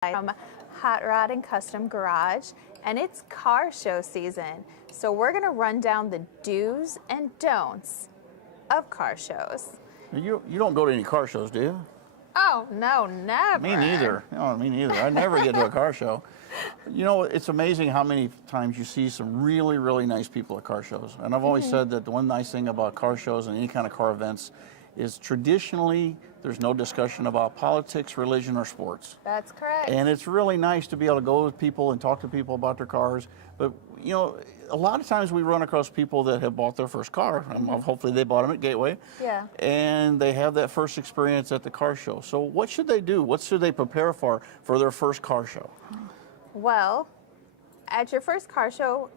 From Hot Rod and Custom Garage, and it's car show season. So we're going to run down the do's and don'ts of car shows. You don't go to any car shows, do you? Oh, no, never. Me neither. No, me neither. I never get to a car show. You know, it's amazing how many times you see some really, really nice people at car shows. And I've always said that the one nice thing about car shows and any kind of car events is traditionally there's no discussion about politics, religion, or sports. That's correct. And it's really nice to be able to go with people and talk to people about their cars. But, you know, a lot of times we run across people that have bought their first car. Hopefully they bought them at Gateway. Yeah. And they have that first experience at the car show. So what should they do? What should they prepare for their first car show? Well, at your first car show,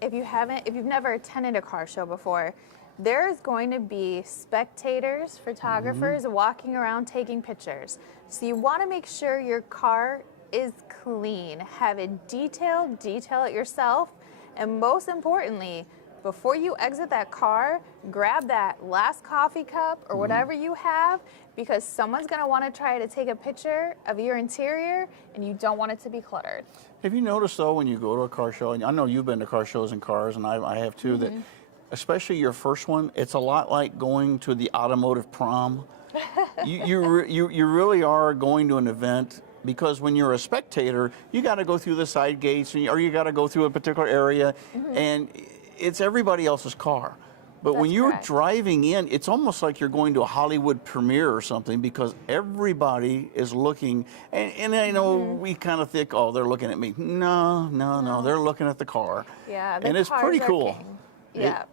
if you've never attended a car show before, there's going to be spectators, photographers walking around taking pictures. So you want to make sure your car is clean. Have it detailed, detail it yourself, and most importantly, before you exit that car, grab that last coffee cup or whatever you have, because someone's going to want to try to take a picture of your interior and you don't want it to be cluttered. Have you noticed, though, when you go to a car show, and I know you've been to car shows and cars, and I have too, that especially your first one, it's a lot like going to the automotive prom. You really are going to an event, because when you're a spectator, you got to go through the side gates, or you got to go through a particular area, and it's everybody else's car. But when you're driving in, it's almost like you're going to a Hollywood premiere or something, because everybody is looking. And I know we kind of think, oh, they're looking at me. No, they're looking at the car. Yeah, and it's pretty cool. Yeah.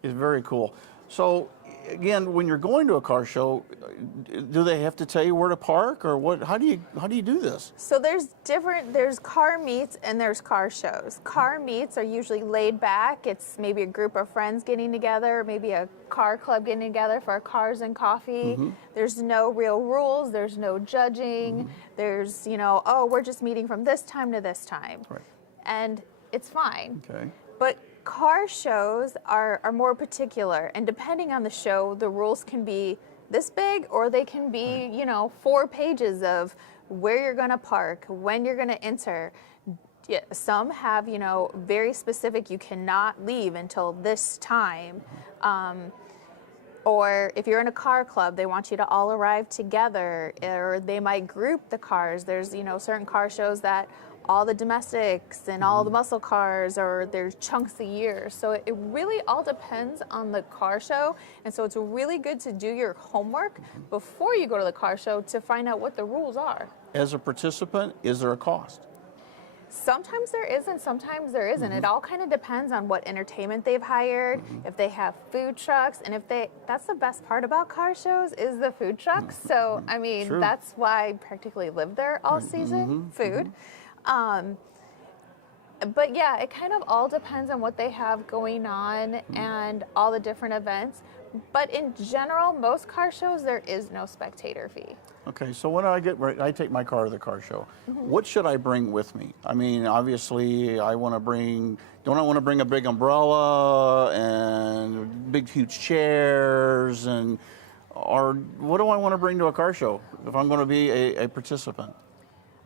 It's very cool. So, again, when you're going to a car show, do they have to tell you where to park, or what? How do you do this? So there's car meets and there's car shows. Car meets are usually laid back. It's maybe a group of friends getting together, maybe a car club getting together for cars and coffee. There's no real rules. There's no judging. There's, oh, we're just meeting from this time to this time. Right. And it's fine. Okay. But car shows are more particular, and depending on the show, the rules can be this big, or they can be, 4 pages of where you're going to park, when you're going to enter. Yeah, some have, very specific, you cannot leave until this time. Or if you're in a car club, they want you to all arrive together, or they might group the cars. There's, certain car shows that all the domestics and all the muscle cars, or there's chunks a year. So it really all depends on the car show. And so it's really good to do your homework before you go to the car show to find out what the rules are. As a participant, is there a cost? Sometimes there isn't, sometimes there isn't. It all kind of depends on what entertainment they've hired, if they have food trucks, and that's the best part about car shows is the food trucks. So, I mean, that's why I practically live there all season, food. But yeah, it kind of all depends on what they have going on and all the different events. But in general, most car shows, there is no spectator fee. Okay, so when I take my car to the car show, what should I bring with me? I mean, obviously, don't I want to bring a big umbrella and big, huge chairs, or what do I want to bring to a car show if I'm going to be a participant?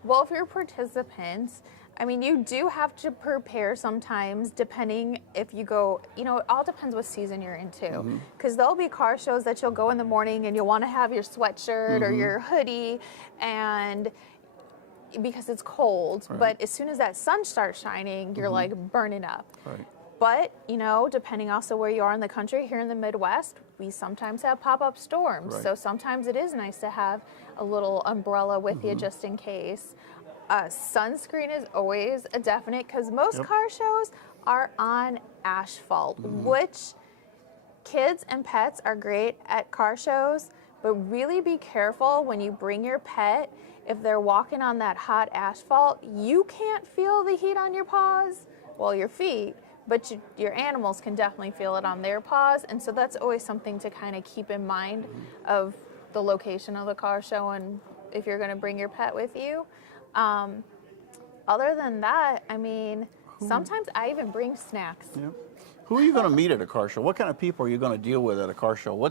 Well, if you're participants, I mean, you do have to prepare sometimes, depending if you go, it all depends what season you're into. Because there'll be car shows that you'll go in the morning and you'll want to have your sweatshirt or your hoodie, and because it's cold. But as soon as that sun starts shining, you're like burning up. Right. But, depending also where you are in the country, here in the Midwest, we sometimes have pop-up storms. So sometimes it is nice to have a little umbrella with you just in case. Sunscreen is always a definite, because most car shows are on asphalt, which kids and pets are great at car shows, but really be careful when you bring your pet. If they're walking on that hot asphalt, you can't feel the heat on your paws, your feet, but your animals can definitely feel it on their paws. And so that's always something to kind of keep in mind of the location of the car show and if you're going to bring your pet with you. Other than that, I mean, sometimes I even bring snacks. Yeah. Who are you going to meet at a car show? What kind of people are you going to deal with at a car show?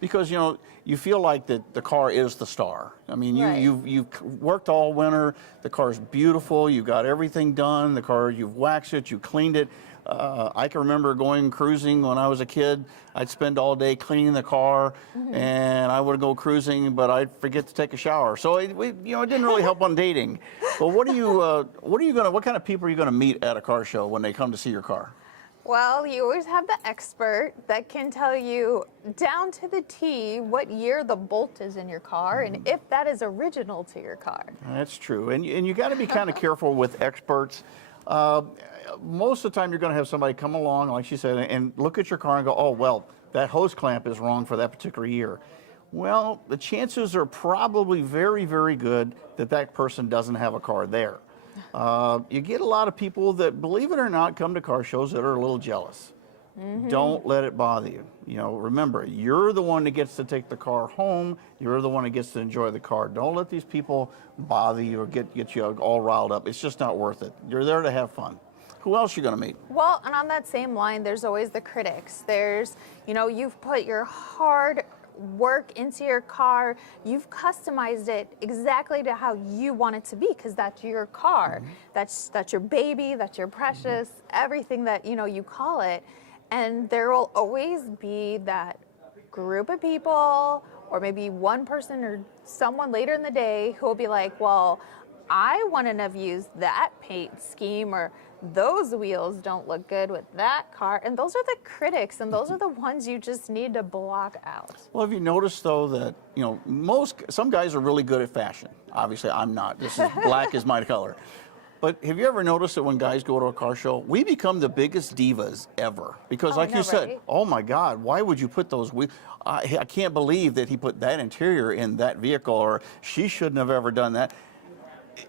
Because you feel like that the car is the star. I mean, you've worked all winter. The car's beautiful. You got everything done. The car, you've waxed it, you cleaned it. I can remember going cruising when I was a kid. I'd spend all day cleaning the car, and I would go cruising, but I'd forget to take a shower. So it didn't really help on dating. But what kind of people are you going to meet at a car show when they come to see your car? Well, you always have the expert that can tell you down to the T what year the bolt is in your car and if that is original to your car. That's true. And you got to be kind of careful with experts. Most of the time you're going to have somebody come along, like she said, and look at your car and go, oh, well, that hose clamp is wrong for that particular year. Well, the chances are probably very, very good that that person doesn't have a car there. You get a lot of people that, believe it or not, come to car shows that are a little jealous. Don't let it bother you. Remember, you're the one that gets to take the car home. You're the one that gets to enjoy the car. Don't let these people bother you or get you all riled up. It's just not worth it. You're there to have fun. Who else are you going to meet? Well, and on that same line, there's always the critics. There's, you've put your hard work into your car. You've customized it exactly to how you want it to be because that's your car. That's your baby. That's your precious. Everything that, you call it. And there will always be that group of people or maybe one person or someone later in the day who will be like, well, I wouldn't have used that paint scheme or those wheels don't look good with that car. And those are the critics, and those are the ones you just need to block out. Well, have you noticed, though, that, some guys are really good at fashion. Obviously, I'm not. Black is my color. But have you ever noticed that when guys go to a car show, we become the biggest divas ever? Because like you said, oh my God, why would you put those wheels? I can't believe that he put that interior in that vehicle, or she shouldn't have ever done that.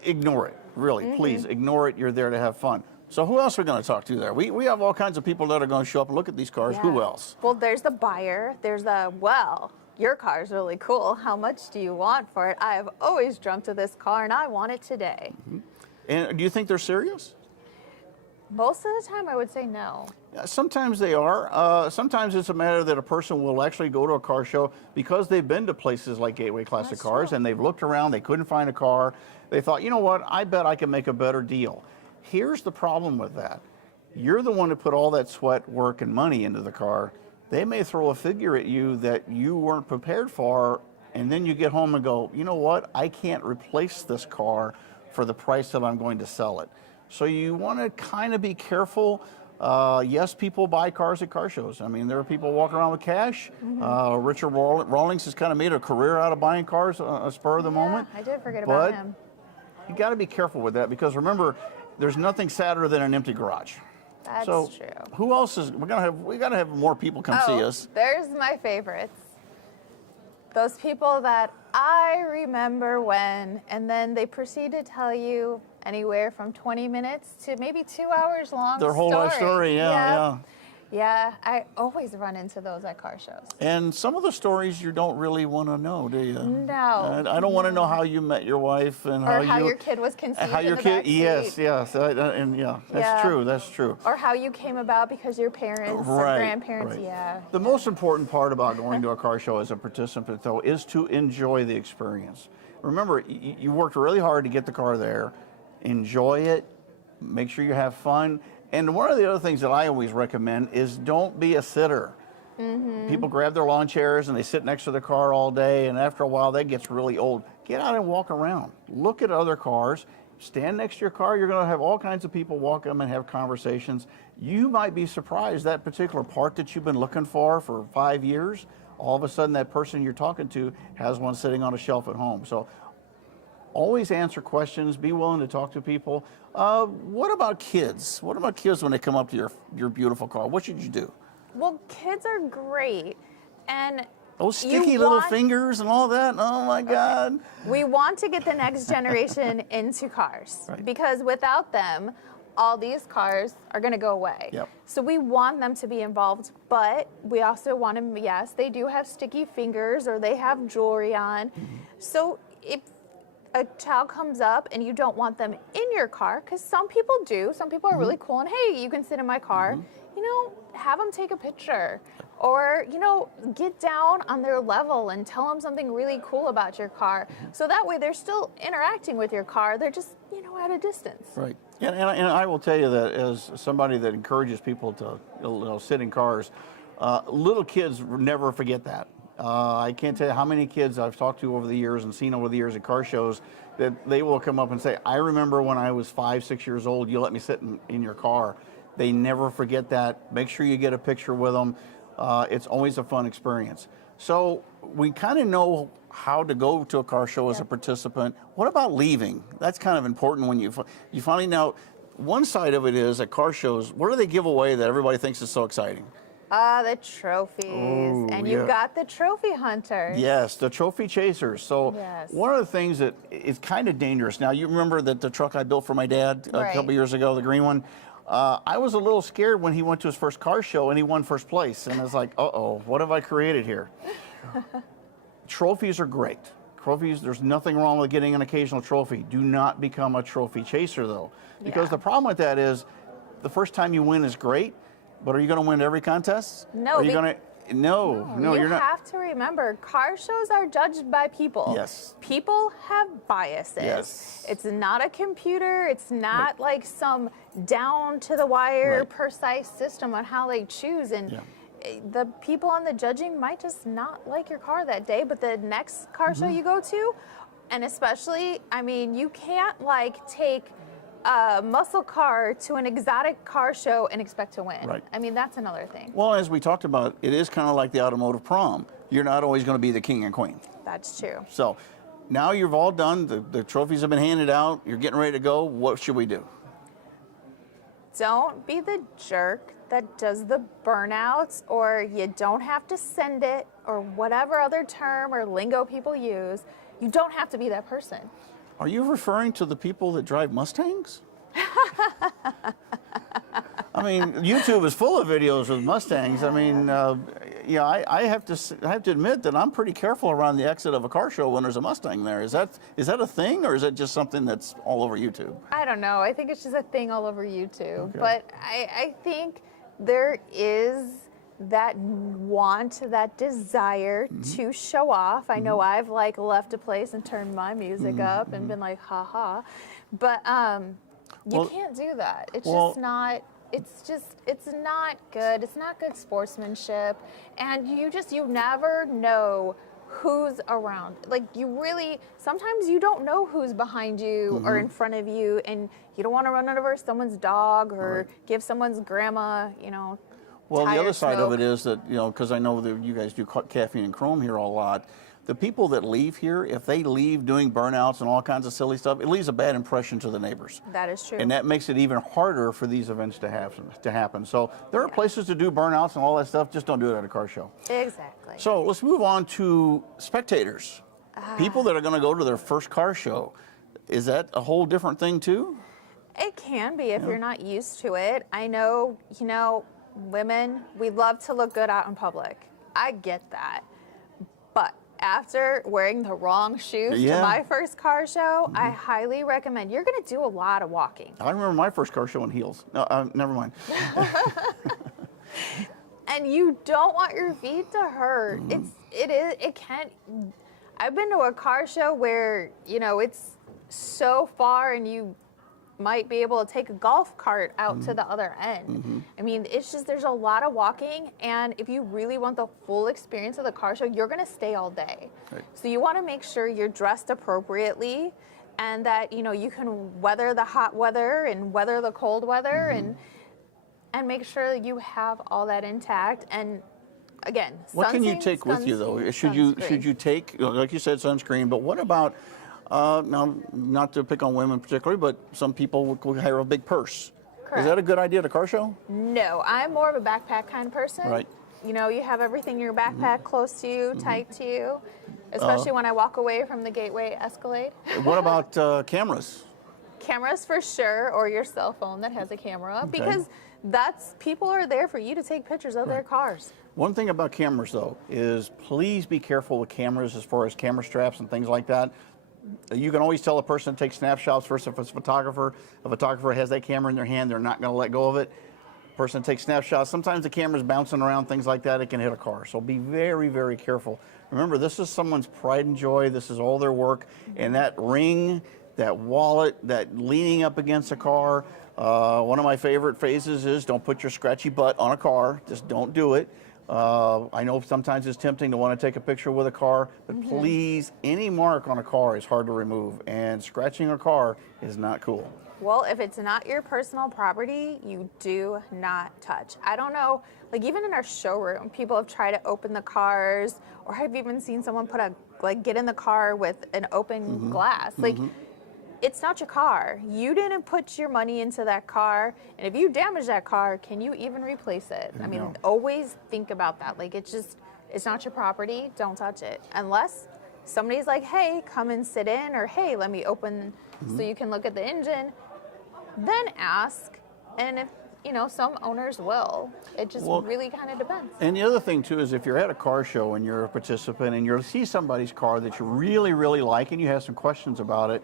Ignore it, really, please ignore it. You're there to have fun. So who else are we going to talk to there? We have all kinds of people that are going to show up and look at these cars. Yeah. Who else? Well, there's the buyer. There's the, your car's really cool. How much do you want for it? I have always dreamt of this car, and I want it today. And do you think they're serious? Most of the time, I would say no. Sometimes they are. Sometimes it's a matter that a person will actually go to a car show because they've been to places like Gateway Classic Cars, and they've looked around, they couldn't find a car. They thought, you know what, I bet I can make a better deal. Here's the problem with that. You're the one who put all that sweat, work, and money into the car. They may throw a figure at you that you weren't prepared for, and then you get home and go, you know what, I can't replace this car for the price that I'm going to sell it. So you want to kind of be careful. Yes, people buy cars at car shows. I mean, there are people walking around with cash. Richard Rawlings has kind of made a career out of buying cars a spur of the moment. I did forget about him. You got to be careful with that because remember, there's nothing sadder than an empty garage. That's true. Who else is we got to have more people come see us. There's my favorites. Those people that I remember when, and then they proceed to tell you anywhere from 20 minutes to maybe 2 hours long. Their whole life story, yeah. Yeah, I always run into those at car shows. And some of the stories you don't really want to know, do you? No. I don't want to know how you met your wife and how your kid was conceived how your in the kid, backseat. yes, and that's true. Or how you came about because your parents or grandparents, The most important part about going to a car show as a participant, though, is to enjoy the experience. Remember, you worked really hard to get the car there. Enjoy it. Make sure you have fun. And one of the other things that I always recommend is don't be a sitter. People grab their lawn chairs and they sit next to the car all day, and after a while that gets really old. Get out and walk around. Look at other cars. Stand next to your car. You're going to have all kinds of people walk up and have conversations. You might be surprised that particular part that you've been looking for 5 years, all of a sudden that person you're talking to has one sitting on a shelf at home. So always answer questions. Be willing to talk to people. What about kids? What about kids when they come up to your beautiful car? What should you do? Well, kids are great. And those sticky little fingers and all that. Oh, my God. We want to get the next generation into cars because without them, all these cars are going to go away. So we want them to be involved, but we also want them, yes, they do have sticky fingers or they have jewelry on. So if a child comes up and you don't want them in your car, because some people do. Some people are really cool and, hey, you can sit in my car. you know, have them take a picture, or, you know, get down on their level and tell them something really cool about your car. So that way they're still interacting with your car. They're just, you know, at a distance. Right. And I will tell you that as somebody that encourages people to, you know, sit in cars, little kids never forget that. I can't tell you how many kids I've talked to over the years and seen over the years at car shows that they will come up and say, I remember when I was 5, 6 years old, you let me sit in your car. They never forget that. Make sure you get a picture with them. It's always a fun experience. So we kind of know how to go to a car show as a participant. What about leaving? That's kind of important when you finally know. One side of it is at car shows, what do they give away that everybody thinks is so exciting? The trophies. Ooh, and you've got the trophy hunters. Yes, the trophy chasers. So yes. One of the things that is kind of dangerous. Now, you remember that the truck I built for my dad a couple years ago, the green one? I was a little scared when he went to his first car show and he won first place. And I was like, uh-oh, what have I created here? Trophies are great. Trophies, there's nothing wrong with getting an occasional trophy. Do not become a trophy chaser, though. Because the problem with that is the first time you win is great, but are you going to win every contest? No. Are you going to? No, you're not. You have to remember, car shows are judged by people. Yes. People have biases. Yes. It's not a computer. It's not like some down to the wire precise system on how they choose. And the people on the judging might just not like your car that day, but the next car show you go to, and especially, I mean, you can't like take a muscle car to an exotic car show and expect to win. Right. I mean, that's another thing. Well, as we talked about, it is kind of like the automotive prom. You're not always going to be the king and queen. That's true. So now you've all done, the trophies have been handed out, you're getting ready to go. What should we do? Don't be the jerk that does the burnouts, or you don't have to send it, or whatever other term or lingo people use. You don't have to be that person. Are you referring to the people that drive Mustangs? I mean, YouTube is full of videos with Mustangs. I mean, I have to admit that I'm pretty careful around the exit of a car show when there's a Mustang there. Is that a thing, or is it just something that's all over YouTube? I don't know. I think it's just a thing all over YouTube. Okay. But I think there is that want, that desire to show off. I know I've like left a place and turned my music up and been like, ha ha. But you can't do that. It's just not. It's not good. It's not good sportsmanship. And you never know who's around. Like sometimes you don't know who's behind you or in front of you, and you don't want to run over someone's dog or give someone's grandma, Well, the other side smoke. of it is that, because I know that you guys do caffeine and chrome here a lot, the people that leave here, if they leave doing burnouts and all kinds of silly stuff, it leaves a bad impression to the neighbors. That is true. And that makes it even harder for these events to happen. So there are places to do burnouts and all that stuff, just don't do it at a car show. Exactly. So let's move on to spectators. People that are going to go to their first car show. Is that a whole different thing too? It can be if you're not used to it. I know, women, we love to look good out in public. I get that. But after wearing the wrong shoes to my first car show, I highly recommend. You're going to do a lot of walking. I remember my first car show in heels. No, never mind. And you don't want your feet to hurt. It can't. I've been to a car show where, it's so far and you might be able to take a golf cart out to the other end. I mean, it's just, there's a lot of walking, and if you really want the full experience of the car show, you're gonna stay all day. Right. So you wanna make sure you're dressed appropriately, and that, you can weather the hot weather and weather the cold weather, and make sure that you have all that intact. And again, what can you take with you though? Should you take, like you said, sunscreen, but what about, now, not to pick on women particularly, but some people will carry a big purse. Correct. Is that a good idea at a car show? No, I'm more of a backpack kind of person. Right. You have everything in your backpack close to you, tight to you, especially when I walk away from the Gateway Escalade. What about cameras? Cameras for sure, or your cell phone that has a camera, because people are there for you to take pictures of their cars. One thing about cameras though is please be careful with cameras as far as camera straps and things like that. You can always tell a person to take snapshots first if it's a photographer. A photographer has that camera in their hand, they're not going to let go of it. person takes snapshots. Sometimes the camera's bouncing around, things like that, it can hit a car. So be very, very careful. Remember, this is someone's pride and joy. This is all their work. And that ring, that wallet, that leaning up against a car, one of my favorite phrases is don't put your scratchy butt on a car. Just don't do it. I know sometimes it's tempting to want to take a picture with a car, but please, any mark on a car is hard to remove, and scratching a car is not cool. Well, if it's not your personal property, you do not touch. I don't know, like even in our showroom, people have tried to open the cars, or I've even seen someone get in the car with an open glass. Like, it's not your car. You didn't put your money into that car, and if you damage that car, can you even replace it? I mean, always think about that. Like, it's not your property. Don't touch it unless somebody's like, hey, come and sit in, or hey, let me open so you can look at the engine. Then ask, and if some owners will. It just really kind of depends. And the other thing too is if you're at a car show and you're a participant and you see somebody's car that you really, really like and you have some questions about it,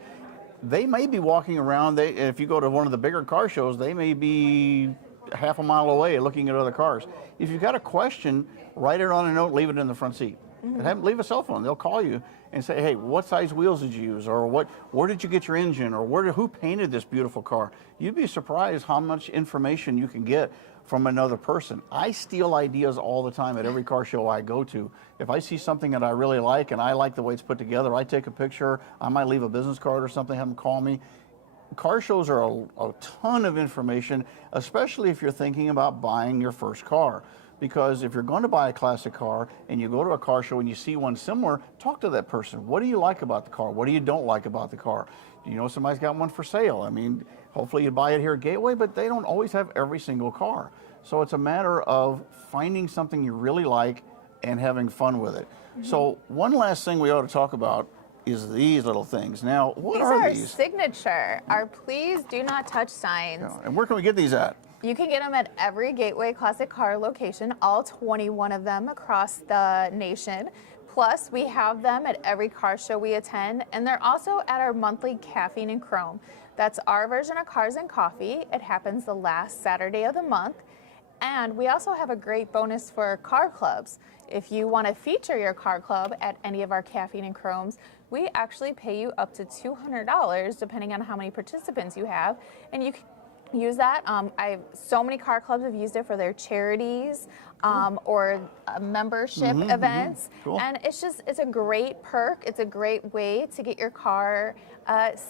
they may be walking around. If you go to one of the bigger car shows, they may be half a mile away looking at other cars. If you've got a question, write it on a note, leave it in the front seat. And leave a cell phone. They'll call you and say, hey, what size wheels did you use? Or where did you get your engine? Or who painted this beautiful car? You'd be surprised how much information you can get from another person. I steal ideas all the time at every car show I go to. If I see something that I really like and I like the way it's put together, I take a picture. I might leave a business card or something, have them call me. Car shows are a ton of information, especially if you're thinking about buying your first car. Because if you're going to buy a classic car and you go to a car show and you see one similar, talk to that person. What do you like about the car? What do you don't like about the car? Do you know somebody's got one for sale? I mean, hopefully you buy it here at Gateway, but they don't always have every single car. So it's a matter of finding something you really like and having fun with it. So one last thing we ought to talk about is these little things. Now, what are these? These are our signature, our please do not touch signs. Yeah. And where can we get these at? You can get them at every Gateway Classic Car location, all 21 of them across the nation. Plus, we have them at every car show we attend, and they're also at our monthly Caffeine and Chrome. That's our version of Cars and Coffee. It happens the last Saturday of the month. And we also have a great bonus for car clubs. If you want to feature your car club at any of our Caffeine and Chromes, we actually pay you up to $200 depending on how many participants you have, and you can use that. So many car clubs have used it for their charities or membership events. And it's a great perk. It's a great way to get your car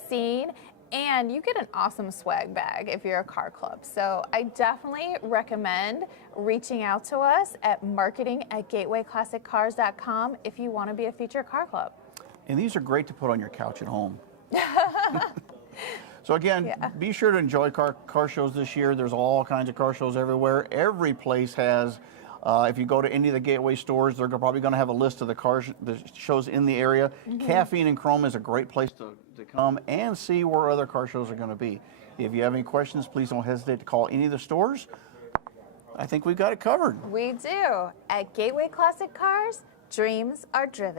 seen. And you get an awesome swag bag if you're a car club. So I definitely recommend reaching out to us at marketing@gatewayclassiccars.com if you want to be a featured car club. And these are great to put on your couch at home. So again, be sure to enjoy car shows this year. There's all kinds of car shows everywhere. Every place has, if you go to any of the Gateway stores, they're probably going to have a list of the shows in the area. Caffeine and Chrome is a great place to come and see where other car shows are going to be. If you have any questions, please don't hesitate to call any of the stores. I think we've got it covered. We do. At Gateway Classic Cars, dreams are driven.